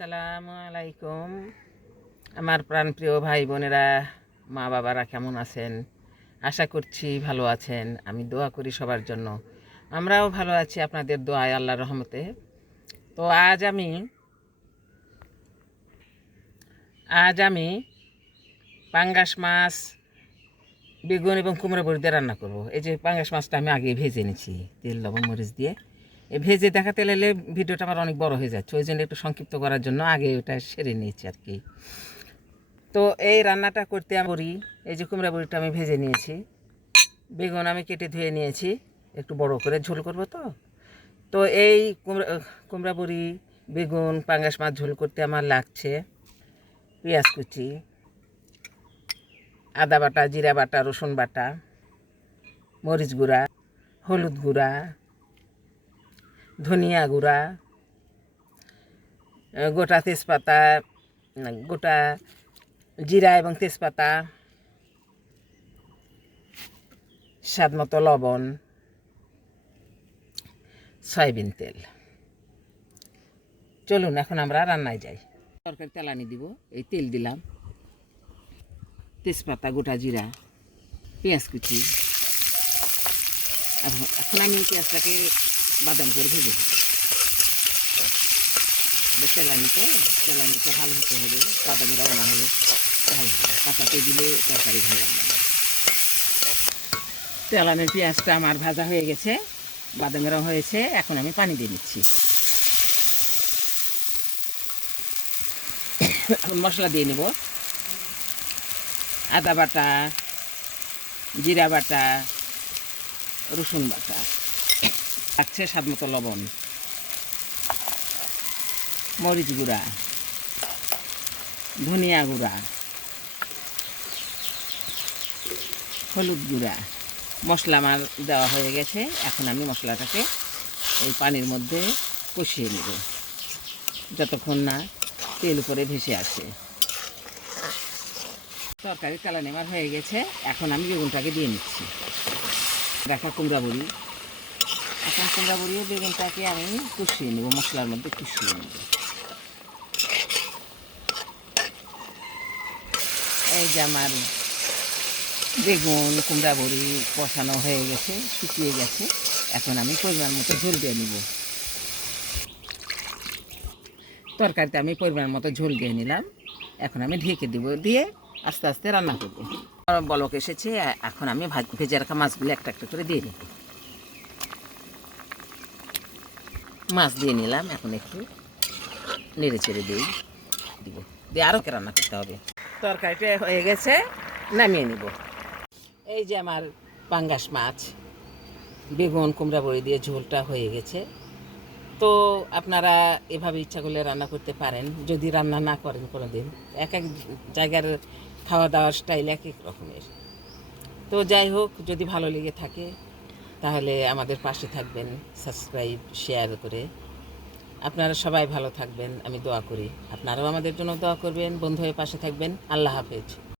আসসালামু আলাইকুম। আমার প্রাণপ্রিয় ভাই বোনেরা, মা বাবারা কেমন আছেন? আশা করছি ভালো আছেন। আমি দোয়া করি সবার জন্য। আমরাও ভালো আছি আপনাদের দোয়ায়, আল্লাহর রহমতে। তো আজ আমি পাঙ্গাস মাছ, বেগুন এবং কুমড়ো বড়ি দিয়ে রান্না করব। এই যে পাঙ্গাস মাছটা আমি আগে ভেজে নিয়েছি তেল লবণ মরিচ দিয়ে। এই ভেজে দেখাতে লাগলে ভিডিওটা আমার অনেক বড় হয়ে যাচ্ছে, ওই জন্য একটু সংক্ষিপ্ত করার জন্য আগে ওটা সেরে নিয়েছি আর কি। তো এই রান্নাটা করতে আমি এই যে কুমড়া বড়িটা আমি ভেজে নিয়েছি, বেগুন আমি কেটে ধুয়ে নিয়েছি, একটু বড় করে ঝোল করব। তো এই কুমড়া বড়ি, বেগুন, পাঙ্গাস মাছ ঝোল করতে আমার লাগছে পেঁয়াজ কুচি, আদা বাটা, জিরা বাটা, রসুন বাটা, মরিচ গুঁড়া, হলুদ গুঁড়া, ধনিয়া গুঁড়া, গোটা তেজপাতা, গোটা জিরা এবং তেজপাতা, স্বাদ মতো লবণ, সয়াবিন তেল। চলুন এখন আমরা রান্নায় যাই। তরকারি তেলানি দিব, এই তেল দিলাম, তেজপাতা, গোটা জিরা, পেঁয়াজ কুচি। এখন আমি পেঁয়াজটাকে বাদাম করে ভেজে দেবো। তেলানিটা ভালো হতে হবে, বাদামি রান্না হলে ভালো হবে, কাঁচাতে দিলে তরকারি ভালো লাগবে না। তেলানির পেঁয়াজটা আমার ভাজা হয়ে গেছে, বাদামি রং হয়েছে। এখন আমি পানি দিয়ে নিচ্ছি। এখন মশলা দিয়ে নেব। আদা বাটা, জিরা বাটা, রসুন বাটা, লাগছে স্বাদ মতো লবণ, মরিচ গুঁড়া, ধনিয়া গুঁড়া, হলুদ গুঁড়া। মশলা আমার দেওয়া হয়ে গেছে। এখন আমি মশলাটাকে এই পানির মধ্যে কষিয়ে নেব যতক্ষণ না তেল উপরে ভেসে আসে। তরকারি কালানি আমার হয়ে গেছে। এখন আমি বেগুনটাকে দিয়ে নিচ্ছি। রাখা কুমড়া বড়ি, এখন কুমড়া বড়ি ও বেগুনটাকে আমি কষিয়ে নেব, মশলার মধ্যে কষিয়ে নেব। এই যে আমার বেগুন কুমড়া বড়ি কষানো হয়ে গেছে, শুকিয়ে গেছে। এখন আমি পরিমাণ মতো ঝোল দিয়ে নেব। তরকারিতে আমি পরিমাণ মতো ঝোল দিয়ে নিলাম। এখন আমি ঢেকে দেব, দিয়ে আস্তে আস্তে রান্না করবো। বলক এসেছে, এখন আমি ভেজে রাখা মাছগুলো একটা একটা করে দিয়ে নেব। মাছ দিয়ে নিলাম, এখন একটু নেড়ে চেড়ে দিব, দিয়ে আরও রান্না করতে হবে। তরকারিটা হয়ে গেছে, নামিয়ে নিব। এই যে আমার পাঙ্গাস মাছ, বেগুন, কুমড়া বড়ি দিয়ে ঝোলটা হয়ে গেছে। তো আপনারা এভাবে ইচ্ছা করলে রান্না করতে পারেন, যদি রান্না না করেন কোনো দিন। এক এক জায়গার খাওয়া দাওয়ার স্টাইল এক এক রকমের। তো যাই হোক, যদি ভালো লেগে থাকে তাহলে আমাদের পাশে থাকবেন, সাবস্ক্রাইব শেয়ার করে। আপনারা সবাই ভালো থাকবেন, আমি দোয়া করি। আপনারাও আমাদের জন্য দোয়া করবেন, বন্ধু হয়ে পাশে থাকবেন। আল্লাহ হাফেজ।